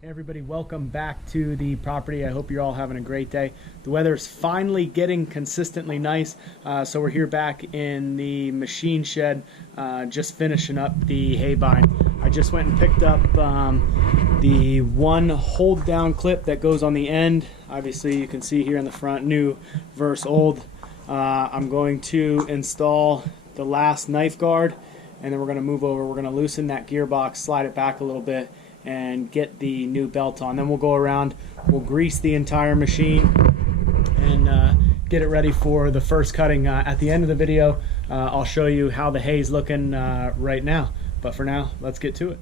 Hey everybody, welcome back to the property. I hope you're all having a great day. The weather's finally getting consistently nice, so we're here back in the machine shed, just finishing up the Haybine. I just went and picked up the one hold down clip that goes on the end. Obviously you can see here in the front, new versus old. I'm going to install the last knife guard, and then we're going to move over. We're going to loosen that gearbox, slide it back a little bit, and get the new belt on. Then we'll go around, we'll grease the entire machine and get it ready for the first cutting. At the end of the video, I'll show you how the hay's looking right now. But for now, let's get to it.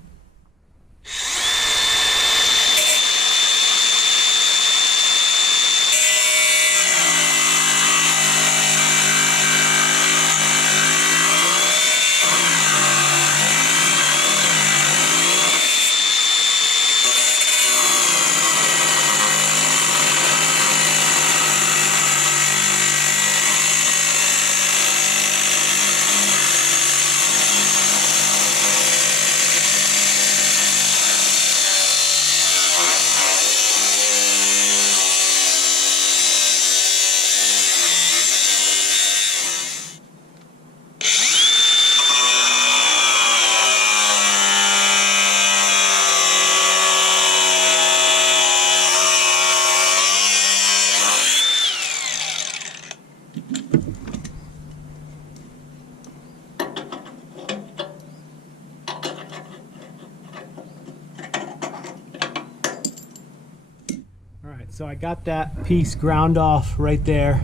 So I got that piece ground off right there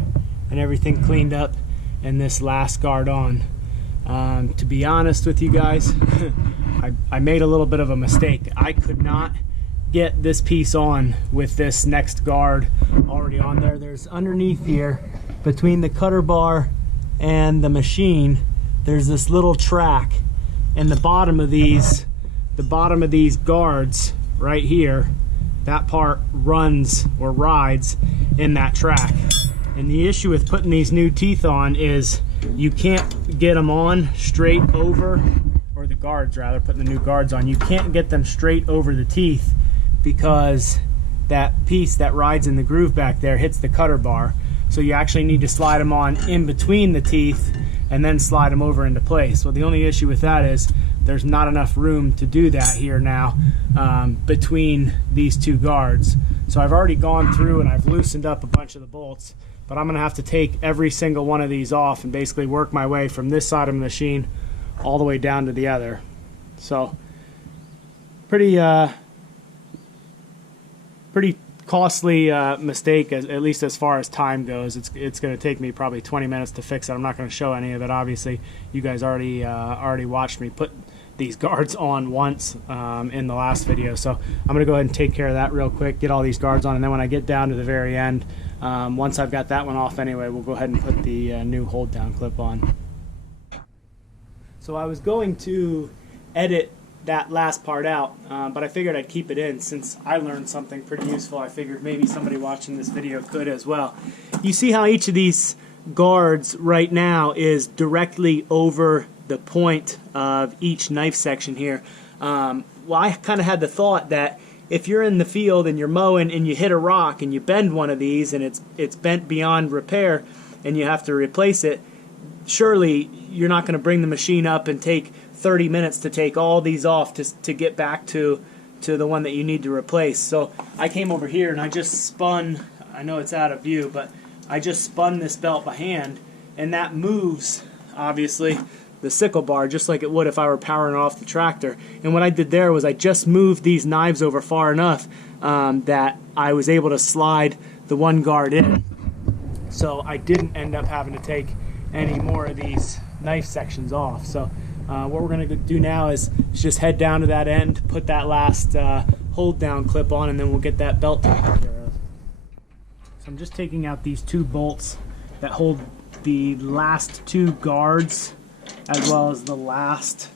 and everything cleaned up, and this last guard on. To be honest with you guys, I made a little bit of a mistake. I could not get this piece on with this next guard already on there. There's underneath here, between the cutter bar and the machine, there's this little track, and the bottom of these guards right here, that part runs or rides in that track. And the issue with putting these new teeth on is you can't get them on straight over, or the guards rather, putting the new guards on, you can't get them straight over the teeth because that piece that rides in the groove back there hits the cutter bar. So you actually need to slide them on in between the teeth and then slide them over into place. Well, the only issue with that is there's not enough room to do that here now between these two guards. So I've already gone through and I've loosened up a bunch of the bolts, but I'm gonna have to take every single one of these off and basically work my way from this side of the machine all the way down to the other. So pretty costly mistake, at least as far as time goes. It's going to take me probably 20 minutes to fix it. I'm not going to show any of it. Obviously, you guys already watched me put these guards on once in the last video. So I'm going to go ahead and take care of that real quick, get all these guards on, and then when I get down to the very end, once I've got that one off anyway, we'll go ahead and put the new hold down clip on. So I was going to edit that last part out, but I figured I'd keep it in since I learned something pretty useful. I figured maybe somebody watching this video could as well. You see how each of these guards right now is directly over the point of each knife section here. Well, I kind of had the thought that if you're in the field and you're mowing and you hit a rock and you bend one of these and it's bent beyond repair and you have to replace it, surely you're not going to bring the machine up and take 30 minutes to take all these off to get back to the one that you need to replace. So I came over here and I just spun, I know it's out of view, but I just spun this belt by hand, and that moves, obviously, the sickle bar just like it would if I were powering off the tractor. And what I did there was I just moved these knives over far enough that I was able to slide the one guard in. So I didn't end up having to take any more of these knife sections off. So what we're going to do now is just head down to that end, put that last hold down clip on, and then we'll get that belt taken care of. So I'm just taking out these two bolts that hold the last two guards as well as the last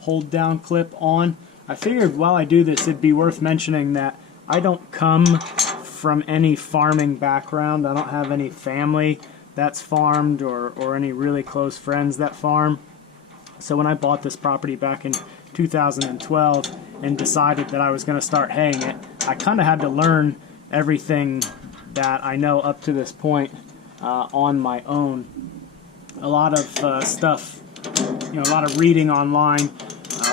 hold down clip on. I figured while I do this it'd be worth mentioning that I don't come from any farming background. I don't have any family that's farmed or any really close friends that farm. So when I bought this property back in 2012 and decided that I was going to start haying it, I kind of had to learn everything that I know up to this point on my own. A lot of stuff, a lot of reading online,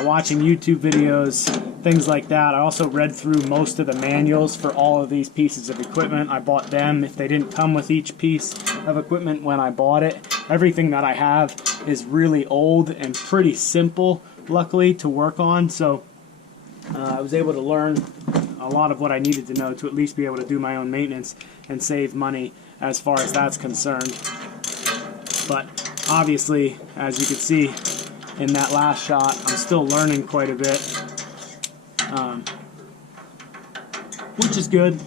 watching YouTube videos, things like that. I also read through most of the manuals for all of these pieces of equipment. I bought them if they didn't come with each piece of equipment when I bought it. Everything that I have is really old and pretty simple, luckily, to work on. So I was able to learn a lot of what I needed to know to at least be able to do my own maintenance and save money as far as that's concerned. But obviously, as you can see in that last shot, I'm still learning quite a bit, which is good.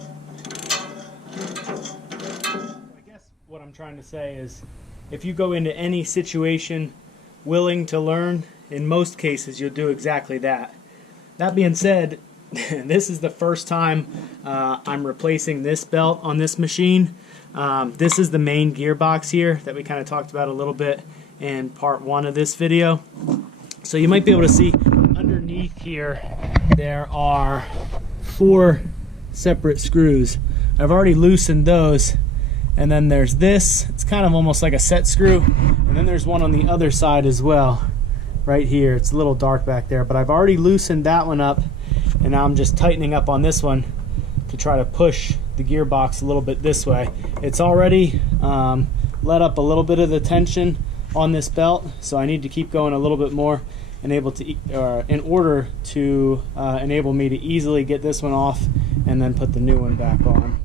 I guess what I'm trying to say is, if you go into any situation willing to learn, in most cases you'll do exactly that. That being said, this is the first time I'm replacing this belt on this machine. This is the main gearbox here that we kind of talked about a little bit in part 1 of this video. So you might be able to see underneath here there are 4 separate screws. I've already loosened those, and then there's this. It's kind of almost like a set screw, and then there's one on the other side as well right here. It's a little dark back there, but I've already loosened that one up, and now I'm just tightening up on this one to try to push the gearbox a little bit this way. It's already let up a little bit of the tension on this belt, so I need to keep going a little bit more and in order to enable me to easily get this one off and then put the new one back on.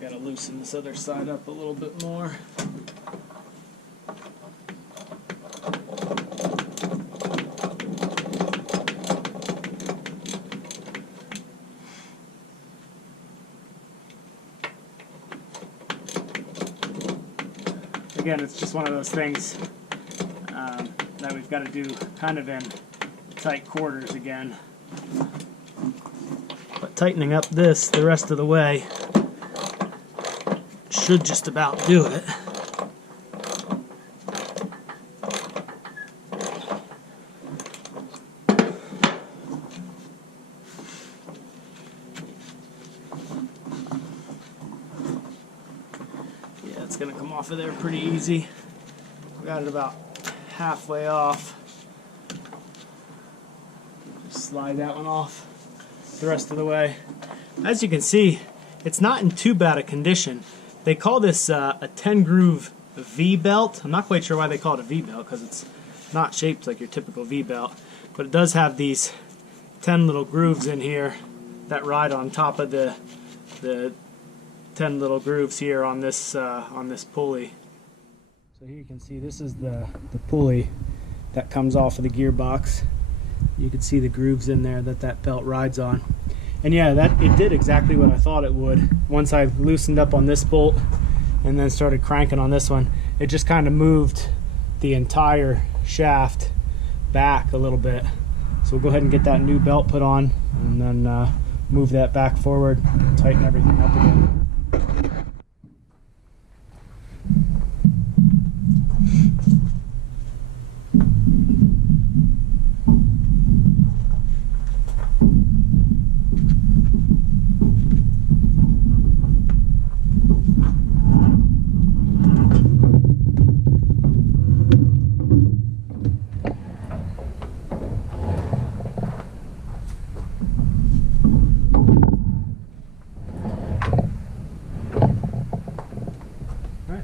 Got to loosen this other side up a little bit more. Again, it's just one of those things that we've got to do kind of in tight quarters again. But tightening up this the rest of the way should just about do it. Yeah, it's going to come off of there pretty easy. We got it about halfway off. Just slide that one off the rest of the way. As you can see, it's not in too bad a condition. They call this a 10 groove V belt. I'm not quite sure why they call it a V belt, because it's not shaped like your typical V belt, but it does have these 10 little grooves in here that ride on top of the 10 little grooves here on this pulley. So here you can see this is the pulley that comes off of the gearbox. You can see the grooves in there that belt rides on. And yeah, it did exactly what I thought it would. Once I loosened up on this bolt and then started cranking on this one, it just kind of moved the entire shaft back a little bit. So we'll go ahead and get that new belt put on and then move that back forward and tighten everything up again.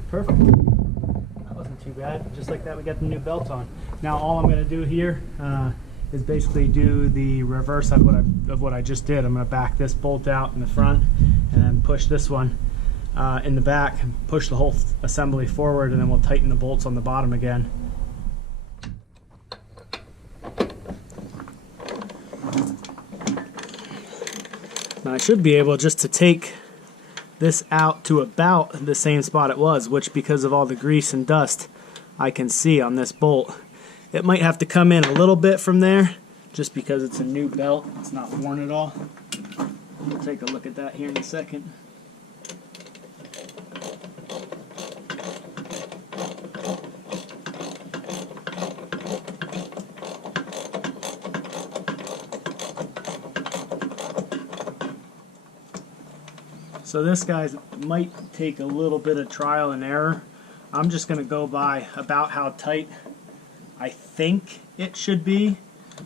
Perfect. That wasn't too bad. Just like that, we got the new belt on. Now all I'm going to do here is basically do the reverse of what I just did. I'm going to back this bolt out in the front and then push this one in the back and push the whole assembly forward, and then we'll tighten the bolts on the bottom again. Now I should be able just to take this out to about the same spot it was, which because of all the grease and dust I can see on this bolt. It might have to come in a little bit from there just because it's a new belt. It's not worn at all. We'll take a look at that here in a second. So this, guys, might take a little bit of trial and error. I'm just going to go by about how tight I think it should be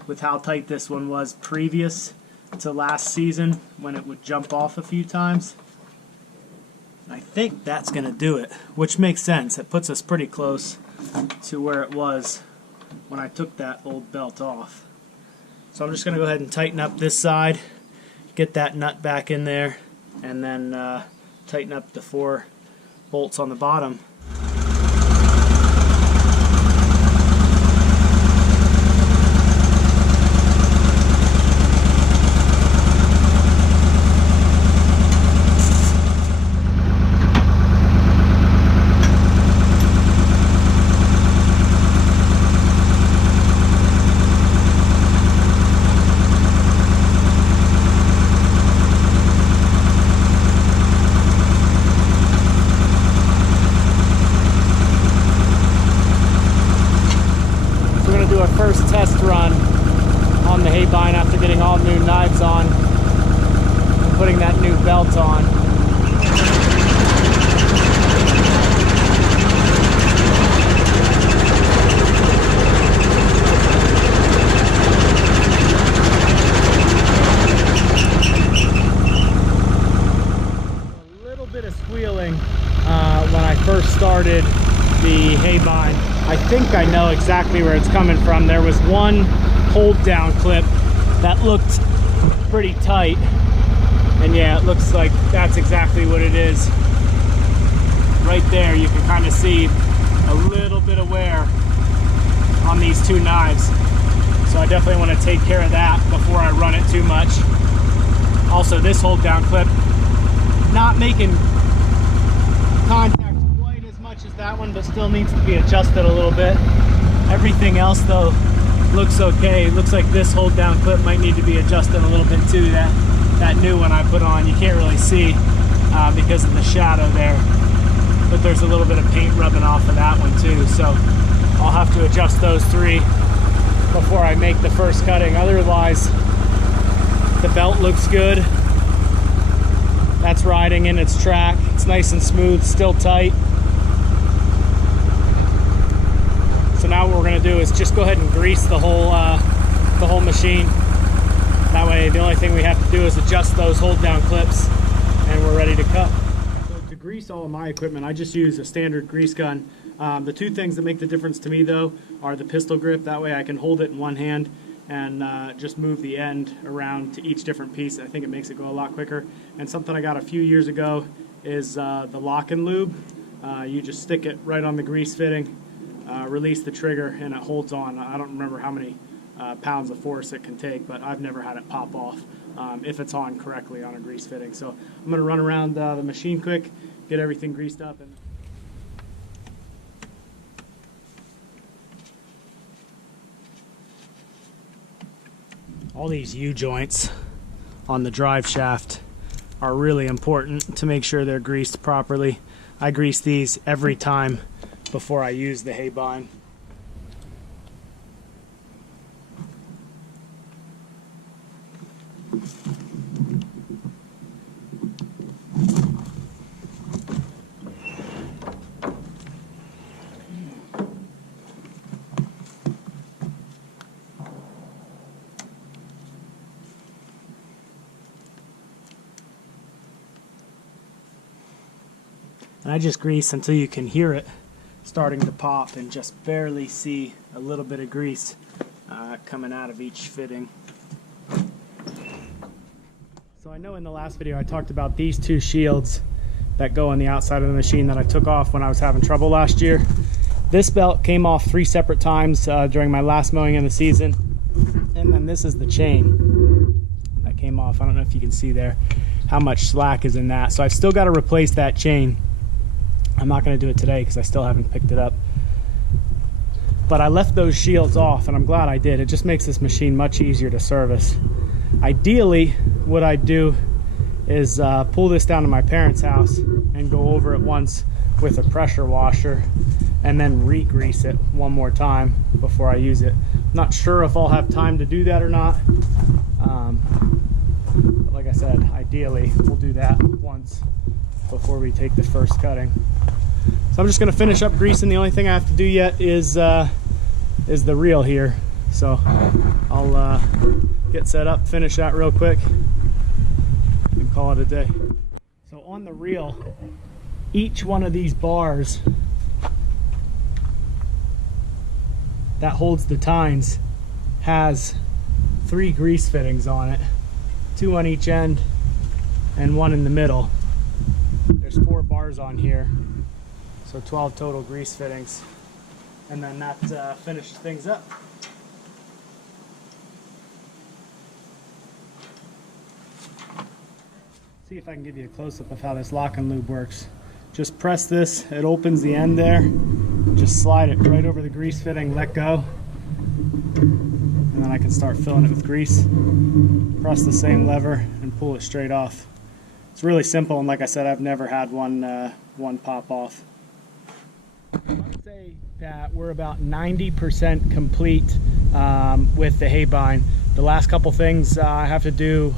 with how tight this one was previous to last season when it would jump off a few times. I think that's going to do it, which makes sense. It puts us pretty close to where it was when I took that old belt off. So I'm just going to go ahead and tighten up this side, get that nut back in there, and then tighten up the 4 bolts on the bottom. First test run on the Haybine after getting all new knives on and putting that new belt on. A little bit of squealing when I first started the Haybine. I think I know exactly where it's coming from. There was one hold down clip that looked pretty tight, and yeah, it looks like that's exactly what it is. Right there you can kind of see a little bit of wear on these 2 knives, so I definitely want to take care of that before I run it too much. Also, this hold down clip not making contact as that one, but still needs to be adjusted a little bit. Everything else though looks okay. It looks like this hold down clip might need to be adjusted a little bit too. That new one I put on, you can't really see because of the shadow there, but there's a little bit of paint rubbing off of that one too, so I'll have to adjust those 3 before I make the first cutting. Otherwise, the belt looks good. That's riding in its track. It's nice and smooth, still tight. So now what we're going to do is just go ahead and grease the whole machine. That way the only thing we have to do is adjust those hold down clips and we're ready to cut. So to grease all of my equipment, I just use a standard grease gun. The 2 things that make the difference to me though are the pistol grip. That way I can hold it in one hand and just move the end around to each different piece. I think it makes it go a lot quicker. And something I got a few years ago is the lock and lube. You just stick it right on the grease fitting, release the trigger, and it holds on. I don't remember how many pounds of force it can take, but I've never had it pop off if it's on correctly on a grease fitting. So I'm going to run around the machine quick, get everything greased up. And all these U-joints on the drive shaft are really important to make sure they're greased properly. I grease these every time before I use the Haybine. And I just grease until you can hear it starting to pop and just barely see a little bit of grease coming out of each fitting. So I know in the last video I talked about these 2 shields that go on the outside of the machine that I took off when I was having trouble last year. This belt came off 3 separate times during my last mowing of the season. And then this is the chain that came off. I don't know if you can see there. how much slack is in that. So I've still got to replace that chain. I'm not going to do it today because I still haven't picked it up. But I left those shields off, and I'm glad I did. It just makes this machine much easier to service. Ideally, what I'd do is pull this down to my parents' house and go over it once with a pressure washer and then re-grease it one more time before I use it. Not sure if I'll have time to do that or not. But like I said, ideally we'll do that once before we take the first cutting. So I'm just going to finish up greasing. The only thing I have to do yet is the reel here. So I'll get set up, finish that real quick, and call it a day. So on the reel, each one of these bars that holds the tines has 3 grease fittings on it, 2 on each end and 1 in the middle. There's 4 bars on here, so 12 total grease fittings, and then that finishes things up. See if I can give you a close-up of how this lock and lube works. Just press this, it opens the end there, just slide it right over the grease fitting, let go, and then I can start filling it with grease. Press the same lever and pull it straight off. It's really simple, and like I said, I've never had one pop off. I would say that we're about 90% complete with the Haybine. The last couple things I have to do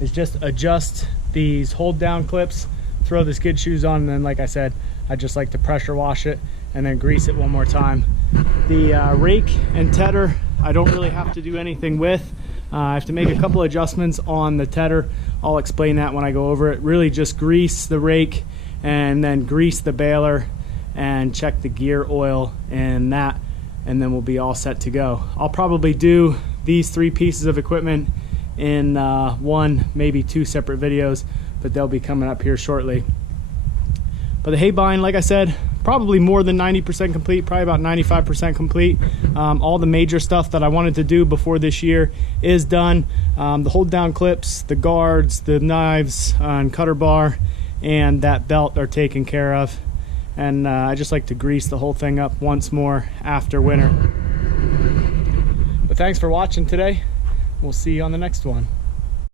is just adjust these hold down clips, throw the skid shoes on, and then like I said, I just like to pressure wash it and then grease it one more time. The rake and tedder I don't really have to do anything with. I have to make a couple adjustments on the tedder. I'll explain that when I go over it. Really just grease the rake and then grease the baler and check the gear oil and that, and then we'll be all set to go. I'll probably do these 3 pieces of equipment in 1, maybe 2 separate videos, but they'll be coming up here shortly. But the Haybine, like I said, probably more than 90% complete, probably about 95% complete. All the major stuff that I wanted to do before this year is done. The hold down clips, the guards, the knives and cutter bar, and that belt are taken care of. And I just like to grease the whole thing up once more after winter. But thanks for watching today. We'll see you on the next one.